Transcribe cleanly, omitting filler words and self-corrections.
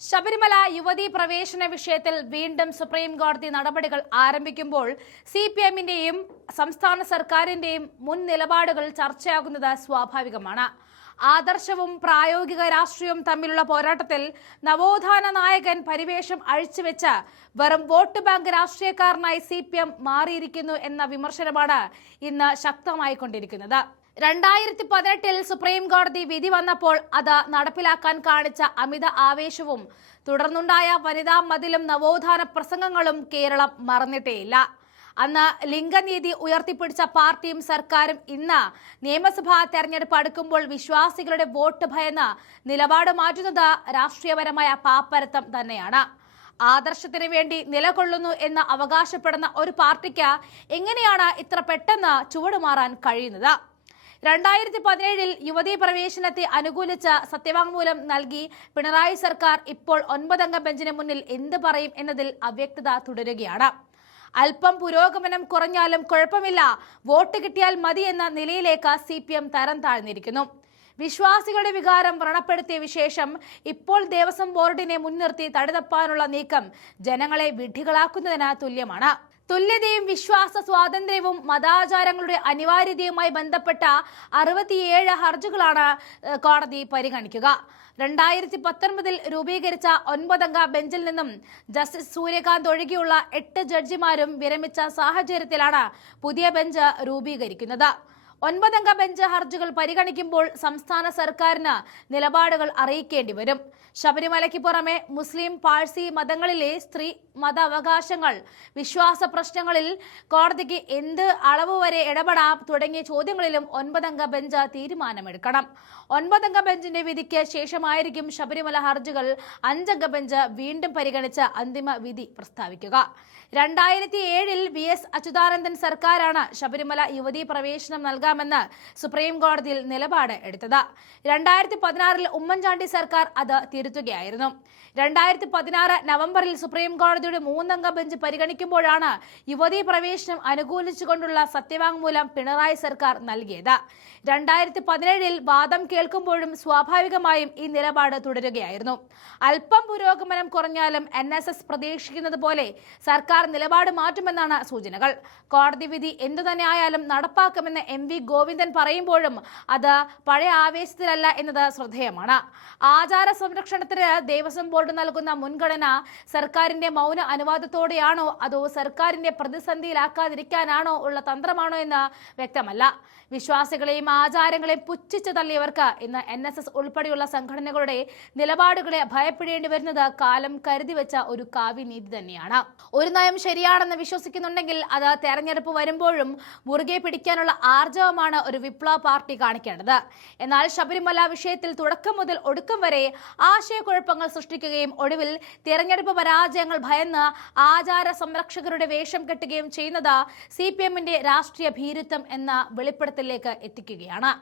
ശബരിമല യുവതീ പ്രവേശന വിഷയത്തിൽ വീണ്ടും സുപ്രീം കോടതി നടപടികൾ ആരംഭിക്കുമ്പോൾ സിപിഎമ്മിന്റെയും സംസ്ഥാന സർക്കാരിന്റെയും മുൻ നിലപാടുകൾ ചർച്ചയാകുന്നത് സ്വാഭാവികമാണ്. ആദർശവും പ്രായോഗിക രാഷ്ട്രീയവും തമ്മിലുള്ള പോരാട്ടത്തിൽ നവോത്ഥാന നായകൻ പരിവേഷം അഴിച്ചുവെച്ച് വെറും വോട്ട് ബാങ്ക് രാഷ്ട്രീയക്കാരനായി സിപിഎം മാറിയിരിക്കുന്നു എന്ന വിമർശനമാണ് ഇന്ന് ശക്തമായിക്കൊണ്ടിരിക്കുന്നത്. 2018 സുപ്രീം കോടതി വിധി വന്നപ്പോൾ അത് നടപ്പിലാക്കാൻ കാണിച്ച അമിത ആവേശവും തുടർന്നുണ്ടായ വനിതാ മതിലും നവോത്ഥാന പ്രസംഗങ്ങളും കേരളം മറന്നിട്ടേയില്ല. അന്ന് ലിംഗനീതി ഉയർത്തിപ്പിടിച്ച പാർട്ടിയും സർക്കാരും ഇന്ന് നിയമസഭാ തെരഞ്ഞെടുപ്പ് അടുക്കുമ്പോൾ വിശ്വാസികളുടെ വോട്ട് ഭയന്ന് നിലപാട് മാറ്റുന്നത് രാഷ്ട്രീയപരമായ പാപ്പരത്തം തന്നെയാണ്. ആദർശത്തിന് വേണ്ടി നിലകൊള്ളുന്നു എന്ന് അവകാശപ്പെടുന്ന ഒരു പാർട്ടിക്ക് എങ്ങനെയാണ് ഇത്ര പെട്ടെന്ന് ചുവടുമാറാൻ കഴിയുന്നത്? 2017 യുവതീ പ്രവേശനത്തെ അനുകൂലിച്ച് സത്യവാങ്മൂലം നൽകി പിണറായി സർക്കാർ ഇപ്പോൾ 9-അംഗ ബെഞ്ചിന് മുന്നിൽ എന്ത് പറയും എന്നതിൽ അവ്യക്തത തുടരുകയാണ്. അല്പം പുരോഗമനം കുറഞ്ഞാലും കുഴപ്പമില്ല, വോട്ട് കിട്ടിയാൽ മതി എന്ന നിലയിലേക്ക് സിപിഎം തരം താഴ്ന്നിരിക്കുന്നു. വിശ്വാസികളുടെ വികാരം വ്രണപ്പെടുത്തിയ വിശേഷം ഇപ്പോൾ ദേവസ്വം ബോർഡിനെ മുൻനിർത്തി തടിതപ്പാനുള്ള നീക്കം ജനങ്ങളെ വിഡ്ഢികളാക്കുന്നതിന് തുല്യമാണ്. തുല്യതയും വിശ്വാസ സ്വാതന്ത്ര്യവും മതാചാരങ്ങളുടെ അനിവാര്യതയുമായി ബന്ധപ്പെട്ട 67 ഹർജികളാണ് കോടതി പരിഗണിക്കുക. 2019 രൂപീകരിച്ച 9-അംഗ ബെഞ്ചിൽ നിന്നും ജസ്റ്റിസ് സൂര്യകാന്ത് ഒഴികെയുള്ള 8 ജഡ്ജിമാരും വിരമിച്ച സാഹചര്യത്തിലാണ് പുതിയ ബെഞ്ച് രൂപീകരിക്കുന്നത്. 9-അംഗ ബെഞ്ച് ഹർജികൾ പരിഗണിക്കുമ്പോൾ സംസ്ഥാന സർക്കാരിന് നിലപാടുകൾ അറിയിക്കേണ്ടി വരും. ശബരിമലയ്ക്ക് പുറമെ മുസ്ലിം, പാഴ്സി മതങ്ങളിലെ സ്ത്രീ മതാവകാശങ്ങൾ, വിശ്വാസ പ്രശ്നങ്ങളിൽ കോടതിക്ക് എന്ത് അളവ് വരെ ഇടപെടാം തുടങ്ങിയ ചോദ്യങ്ങളിലും 9-അംഗ ബെഞ്ച് തീരുമാനമെടുക്കണം. 9-അംഗ ബെഞ്ചിന്റെ വിധിക്ക് ശേഷമായിരിക്കും ശബരിമല ഹർജികൾ 5-അംഗ ബെഞ്ച് വീണ്ടും പരിഗണിച്ച് അന്തിമ വിധി പ്രസ്താവിക്കുക. 2007 VS അച്യുതാനന്ദൻ സർക്കാരാണ് ശബരിമല യുവതീ പ്രവേശനം നൽകാമെന്ന് സുപ്രീം കോടതിയിൽ നിലപാട് എടുത്തത്. 2016 ഉമ്മൻചാണ്ടി സർക്കാർ അത് തിരുത്തുകയായിരുന്നു. 2016 നവംബറിൽ സുപ്രീം കോടതിയുടെ 3-അംഗ ബെഞ്ച് പരിഗണിക്കുമ്പോഴാണ് യുവതീ പ്രവേശനം അനുകൂലിച്ചുകൊണ്ടുള്ള സത്യവാങ്മൂലം പിണറായി സർക്കാർ നൽകിയത്. 2017 വാദം കേൾക്കുമ്പോഴും സ്വാഭാവികമായും ഈ നിലപാട് തുടരുകയായിരുന്നു. അല്പം പുരോഗമനം കുറഞ്ഞാലും NSS പ്രതീക്ഷിക്കുന്നത് പോലെ സർക്കാർ നിലപാട് മാറ്റുമെന്നാണ് സൂചനകൾ. കോടതി വിധി എന്തുതന്നെ ആയാലും നടപ്പാക്കുമെന്ന് MV ഗോവിന്ദൻ പറയുമ്പോഴും അത് പഴയ ആവേശത്തിലല്ല എന്നത് ശ്രദ്ധേയമാണ്. ആചാര സംരക്ഷണത്തിന് ദേവസ്വം ബോർഡ് നൽകുന്ന മുൻഗണന സർക്കാരിന്റെ മൗന അനുവാദത്തോടെയാണോ അതോ സർക്കാരിന്റെ പ്രതിസന്ധിയിലാക്കാതിരിക്കാനാണോ ഉള്ള തന്ത്രമാണോ എന്ന് വ്യക്തമല്ല. വിശ്വാസികളെയും ആചാരങ്ങളെയും പുച്ഛിച്ചു തള്ളിയവർക്ക് ഇന്ന് NSS ഉൾപ്പെടെയുള്ള സംഘടനകളുടെ നിലപാടുകളെ ഭയപ്പെടേണ്ടി വരുന്നത് കാലം കരുതി വെച്ച ഒരു കാവ്യനീതി തന്നെയാണ്. ഒരു നയം ശരിയാണെന്ന് വിശ്വസിക്കുന്നുണ്ടെങ്കിൽ അത് തെരഞ്ഞെടുപ്പ് വരുമ്പോഴും മുറുകെ പിടിക്കാനുള്ള ആർജവമാണ് ഒരു വിപ്ലവ പാർട്ടി കാണിക്കേണ്ടത്. എന്നാൽ ശബരിമല വിഷയത്തിൽ തുടക്കം മുതൽ ഒടുക്കം വരെ ആശയക്കുഴപ്പങ്ങൾ സൃഷ്ടിക്കുകയും ഒടുവിൽ തെരഞ്ഞെടുപ്പ് പരാജയങ്ങൾ ഭയന്ന് ആചാര സംരക്ഷകരുടെ വേഷം കെട്ടുകയും ചെയ്യുന്നത് CPM-ന്റെ രാഷ്ട്രീയ ഭീരുത്വം എന്ന വെളിപ്പെടുത്തലിലേക്ക് എത്തിക്കുകയാണ്.